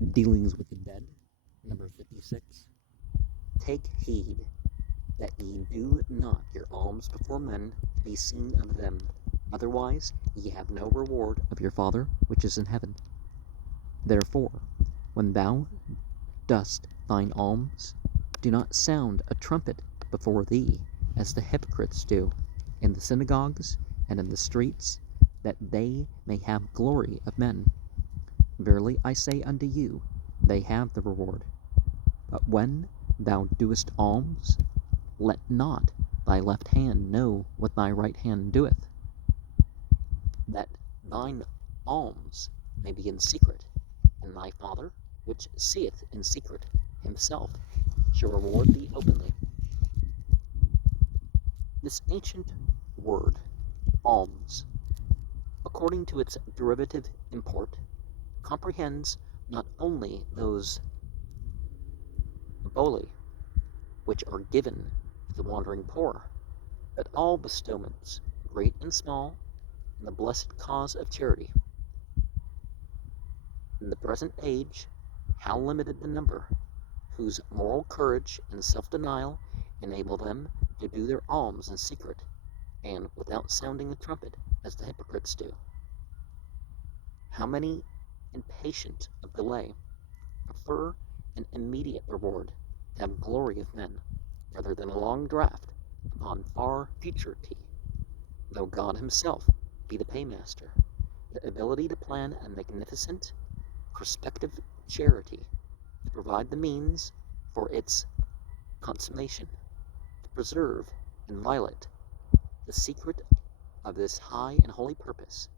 Dealings with the Dead, number 56. Take heed that ye do not your alms before men to be seen of them, otherwise ye have no reward of your Father which is in heaven. Therefore, when thou dost thine alms, do not sound a trumpet before thee, as the hypocrites do in the synagogues and in the streets, that they may have glory of men. Verily I say unto you, they have the reward. But when thou doest alms, let not thy left hand know what thy right hand doeth, that thine alms may be in secret, and thy Father, which seeth in secret, himself shall reward thee openly. This ancient word, alms, according to its derivative import, comprehends not only those boli which are given to the wandering poor, but all bestowments, great and small, in the blessed cause of charity. In the present age, how limited the number whose moral courage and self-denial enable them to do their alms in secret and without sounding a trumpet, as the hypocrites do. How many, impatient of delay, prefer an immediate reward to have glory of men, rather than a long draught upon far futurity, though God himself be the paymaster, the ability to plan a magnificent prospective charity, to provide the means for its consummation, to preserve inviolate the secret of this high and holy purpose,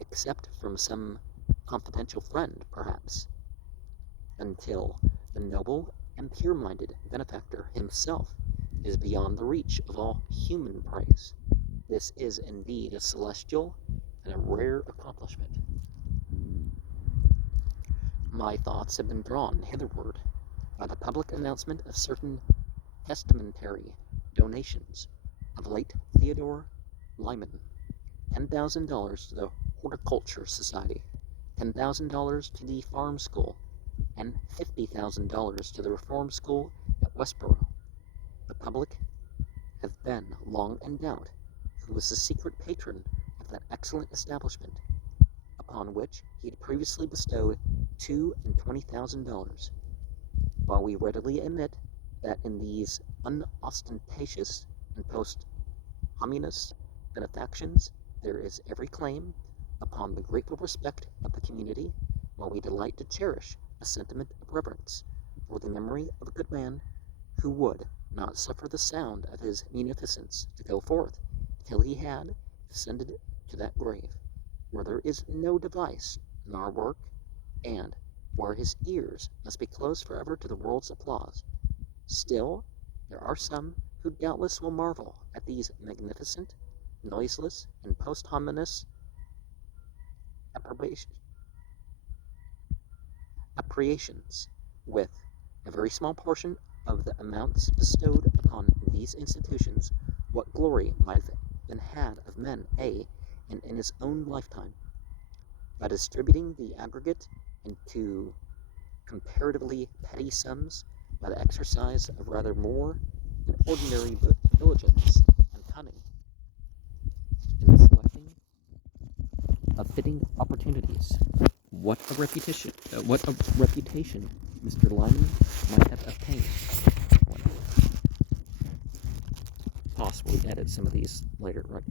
except from some confidential friend, perhaps, until the noble and pure-minded benefactor himself is beyond the reach of all human praise. This is indeed a celestial and a rare accomplishment. My thoughts have been drawn hitherward by the public announcement of certain testamentary donations of late Theodore Lyman, $10,000 to the Horticulture Society, $10,000 to the Farm School, and $50,000 to the Reform School at Westboro. The public have been long in doubt who was the secret patron of that excellent establishment, upon which he had previously bestowed $2,000 and $20,000, while we readily admit that in these unostentatious and posthumous benefactions there is every claim upon the grateful respect of the community, while we delight to cherish a sentiment of reverence for the memory of a good man who would not suffer the sound of his munificence to go forth till he had descended to that grave, where there is no device nor work, and where his ears must be closed forever to the world's applause. Still, there are some who doubtless will marvel at these magnificent, noiseless, and posthumous appropriations, with a very small portion of the amounts bestowed upon these institutions, what glory might have been had of men, and in his own lifetime, by distributing the aggregate into comparatively petty sums, by the exercise of rather more than ordinary diligence and cunning, in the selecting of fitting opportunities. What a reputation Mr. Lyman might have obtained. Possibly edit some of these later, right?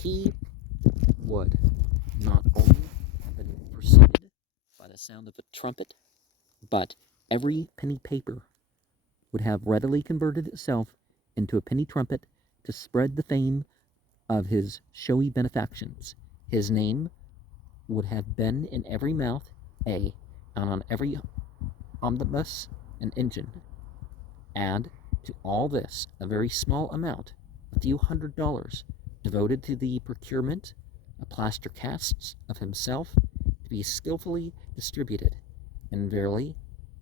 He would not only have been preceded by the sound of a trumpet, but every penny paper would have readily converted itself into a penny trumpet to spread the fame of his showy benefactions. His name would have been in every mouth, and on every omnibus and engine. Add to all this a very small amount, a few $100s, devoted to the procurement of plaster casts of himself to be skillfully distributed, and verily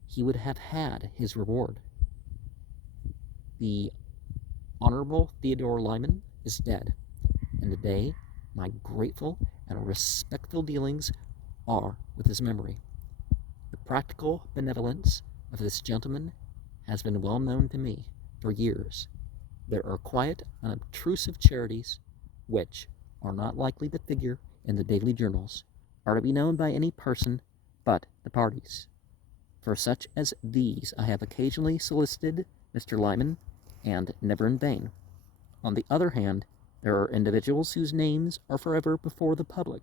he would have had his reward. The Honorable Theodore Lyman is dead, and today my grateful and respectful dealings are with his memory. The practical benevolence of this gentleman has been well known to me for years. There are quiet, unobtrusive charities which are not likely to figure in the daily journals, or to be known by any person but the parties. For such as these I have occasionally solicited Mr. Lyman, and never in vain. On the other hand, there are individuals whose names are forever before the public,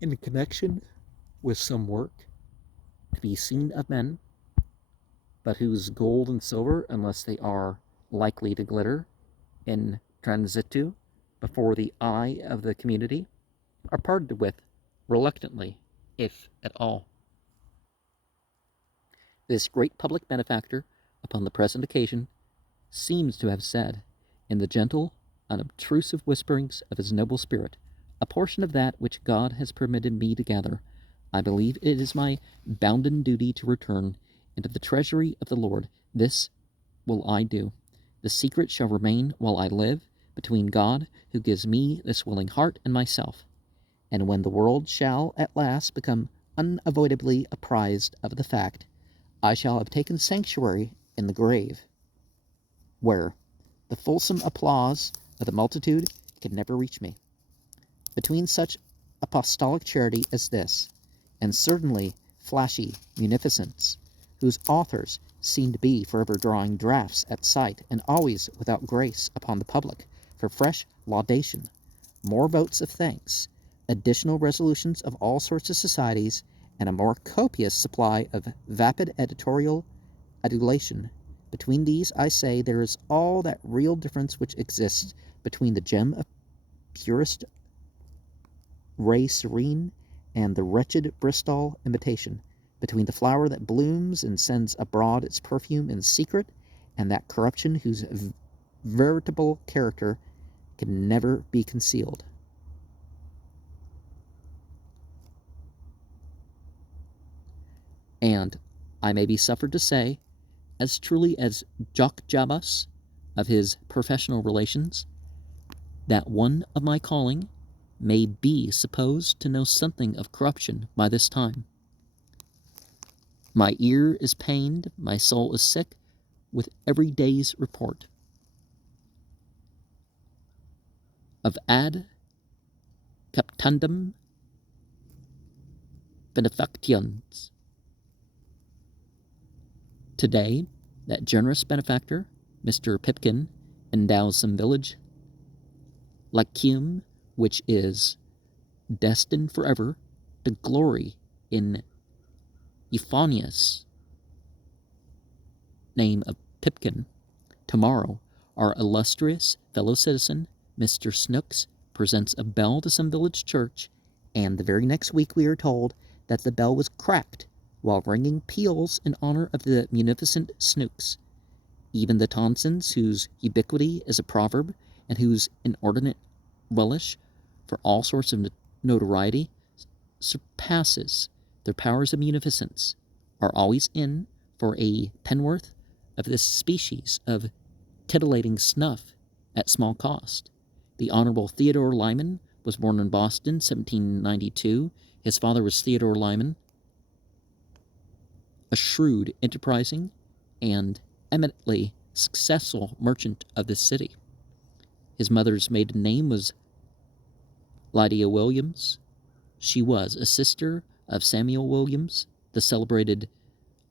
in connection with some work to be seen of men, but whose gold and silver, unless they are likely to glitter in transitu before the eye of the community, are parted with reluctantly, if at all. This great public benefactor, upon the present occasion, seems to have said, in the gentle, unobtrusive whisperings of his noble spirit, a portion of that which God has permitted me to gather, I believe it is my bounden duty to return into the treasury of the Lord. This will I do. The secret shall remain while I live between God, who gives me this willing heart, and myself. And when the world shall at last become unavoidably apprised of the fact, I shall have taken sanctuary in the grave, where the fulsome applause of the multitude can never reach me. Between such apostolic charity as this, and certainly flashy munificence, whose authors seem to be forever drawing drafts at sight, and always without grace upon the public, for fresh laudation, more votes of thanks, additional resolutions of all sorts of societies, and a more copious supply of vapid editorial adulation. Between these, I say, there is all that real difference which exists between the gem of purest ray serene and the wretched Bristol imitation, between the flower that blooms and sends abroad its perfume in secret, and that corruption whose veritable character can never be concealed. And I may be suffered to say, as truly as Jock Jabus of his professional relations, that one of my calling may be supposed to know something of corruption by this time. My ear is pained, my soul is sick, with every day's report of ad captandum benefactions. Today, that generous benefactor, Mr. Pipkin, endows some village lyceum which is destined forever to glory in Euphonia's name of Pipkin. Tomorrow, our illustrious fellow citizen, Mr. Snooks, presents a bell to some village church, and the very next week we are told that the bell was cracked while ringing peals in honor of the munificent Snooks. Even the Tonsons, whose ubiquity is a proverb, and whose inordinate relish for all sorts of notoriety surpasses their powers of munificence, are always in for a pen'orth of this species of titillating snuff at small cost. The Honorable Theodore Lyman was born in Boston, 1792. His father was Theodore Lyman, a shrewd, enterprising, and eminently successful merchant of this city. His mother's maiden name was Lydia Williams. She was a sister of Samuel Williams, the celebrated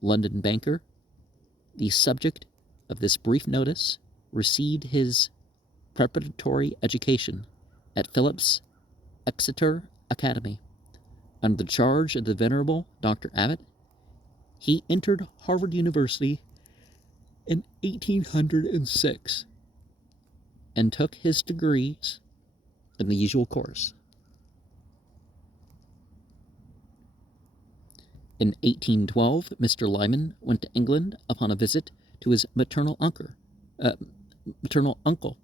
London banker. The subject of this brief notice received his preparatory education at Phillips Exeter Academy. Under the charge of the venerable Dr. Abbott, he entered Harvard University in 1806 and took his degrees in the usual course. In 1812, Mr. Lyman went to England upon a visit to his maternal uncle,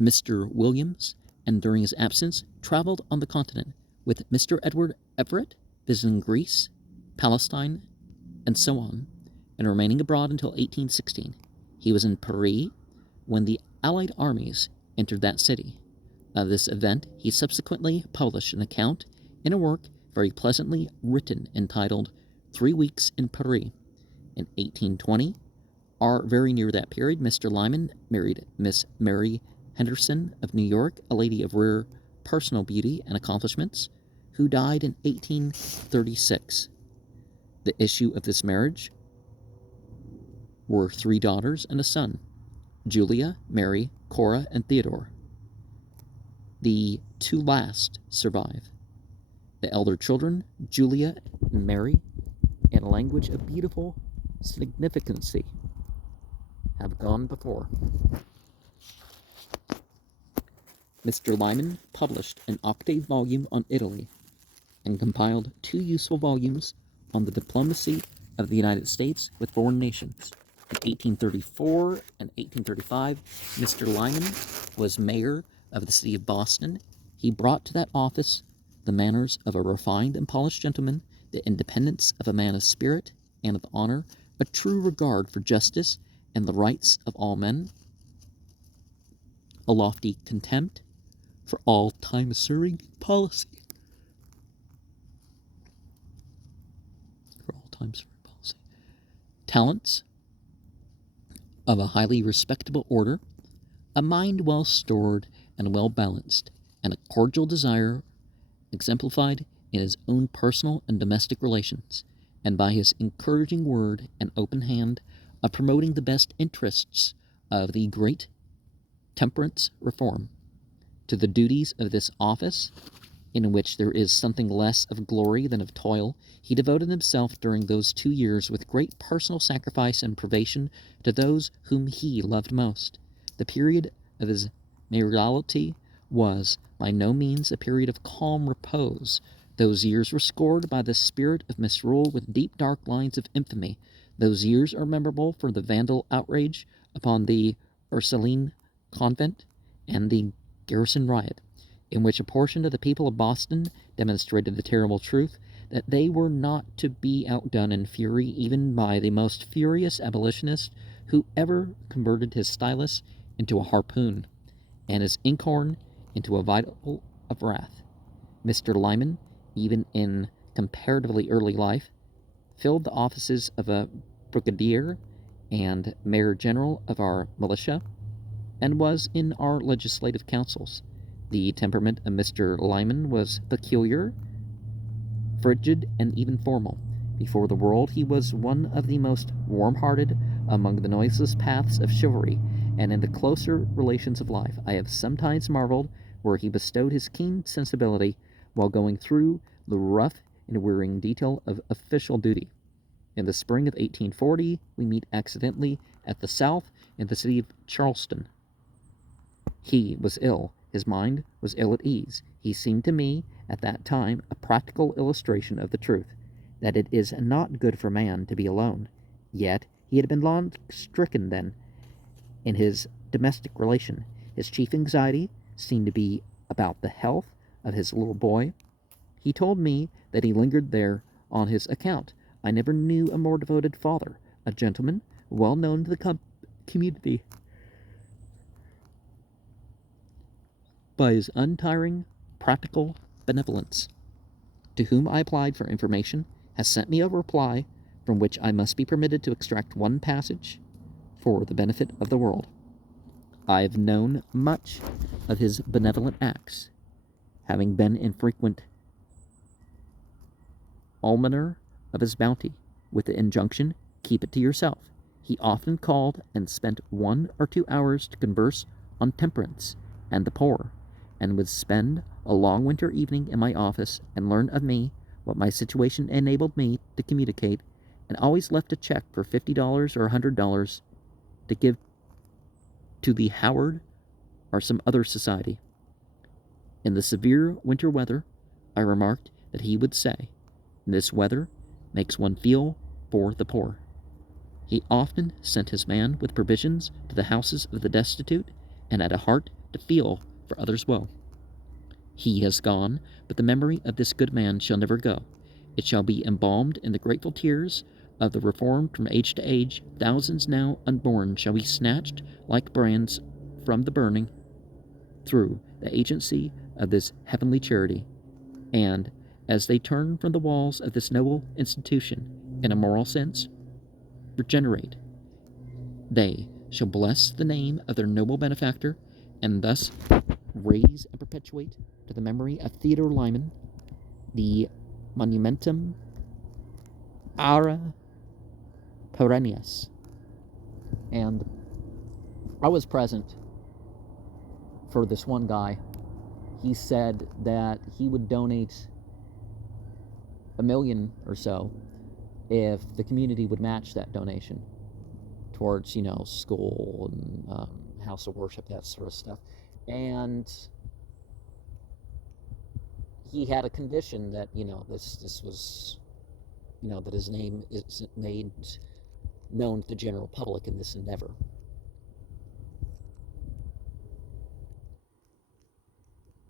Mr. Williams, and during his absence traveled on the continent with Mr. Edward Everett, visiting Greece, Palestine, and so on, and remaining abroad until 1816. He was in Paris when the Allied armies entered that city. Of this event he subsequently published an account in a work very pleasantly written, entitled 3 Weeks in Paris. In 1820, or very near that period, Mr. Lyman married Miss Mary Henderson of New York, a lady of rare personal beauty and accomplishments, who died in 1836. The issue of this marriage were 3 daughters and a son: Julia, Mary, Cora, and Theodore. The 2 last survive. The elder children, Julia and Mary, in a language of beautiful significancy, have gone before. Mr. Lyman published an 8th volume on Italy and compiled 2 useful volumes on the diplomacy of the United States with foreign nations. In 1834 and 1835, Mr. Lyman was mayor of the city of Boston. He brought to that office the manners of a refined and polished gentleman, the independence of a man of spirit and of honor, a true regard for justice and the rights of all men, a lofty contempt for all time-serving policy. Talents of a highly respectable order, a mind well stored and well balanced, and a cordial desire exemplified in his own personal and domestic relations, and by his encouraging word and open hand of promoting the best interests of the great temperance reform. To the duties of this office, in which there is something less of glory than of toil, he devoted himself during those 2 years with great personal sacrifice and privation to those whom he loved most. The period of his mayoralty was by no means a period of calm repose. Those years were scored by the spirit of misrule with deep dark lines of infamy. Those years are memorable for the vandal outrage upon the Ursuline convent and the Garrison riot, in which a portion of the people of Boston demonstrated the terrible truth that they were not to be outdone in fury even by the most furious abolitionist who ever converted his stylus into a harpoon and his inkhorn into a vial of wrath. Mr. Lyman, even in comparatively early life, filled the offices of a brigadier and mayor general of our militia, and was in our legislative councils. The temperament of Mr. Lyman was peculiar, frigid, and even formal. Before the world, he was one of the most warm-hearted among the noiseless paths of chivalry, and in the closer relations of life I have sometimes marveled where he bestowed his keen sensibility while going through the rough and wearying detail of official duty. In the spring of 1840, we meet accidentally at the South in the city of Charleston. He was ill. His mind was ill at ease. He seemed to me, at that time, a practical illustration of the truth, that it is not good for man to be alone. Yet he had been long stricken then in his domestic relation. His chief anxiety seemed to be about the health of his little boy. He told me that he lingered there on his account. I never knew a more devoted father, a gentleman well known to the community by his untiring, practical benevolence, to whom I applied for information, has sent me a reply from which I must be permitted to extract one passage for the benefit of the world. I have known much of his benevolent acts, having been in frequent almoner of his bounty, with the injunction, keep it to yourself. He often called and spent 1 or 2 hours to converse on temperance and the poor, and would spend a long winter evening in my office and learn of me what my situation enabled me to communicate, and always left a check for $50 or $100 to give to the Howard or some other society. In the severe winter weather, I remarked that he would say, "This weather makes one feel for the poor." He often sent his man with provisions to the houses of the destitute, and had a heart to feel for others' woe. He has gone, but the memory of this good man shall never go. It shall be embalmed in the grateful tears of the reformed from age to age. Thousands now unborn shall be snatched like brands from the burning through the agency of this heavenly charity, and as they turn from the walls of this noble institution, in a moral sense, regenerate, they shall bless the name of their noble benefactor, and thus raise and perpetuate to the memory of Theodore Lyman the monumentum ara perennius. And I was present for this one guy. He said that he would donate $1 million or so if the community would match that donation towards, school and house of worship, that sort of stuff. And he had a condition that, this was, that his name is made known to the general public in this endeavor.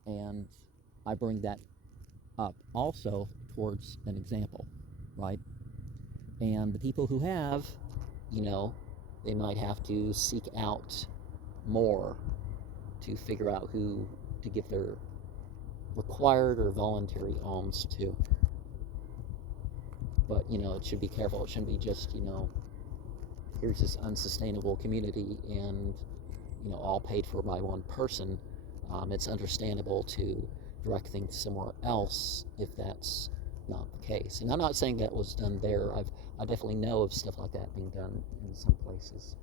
And I bring that up also towards an example, right? And the people who have, they might have to seek out more to figure out who to give their required or voluntary alms to. But, it should be careful. It shouldn't be just, here's this unsustainable community and, all paid for by one person. It's understandable to direct things somewhere else if that's not the case. And I'm not saying that was done there. I definitely know of stuff like that being done in some places.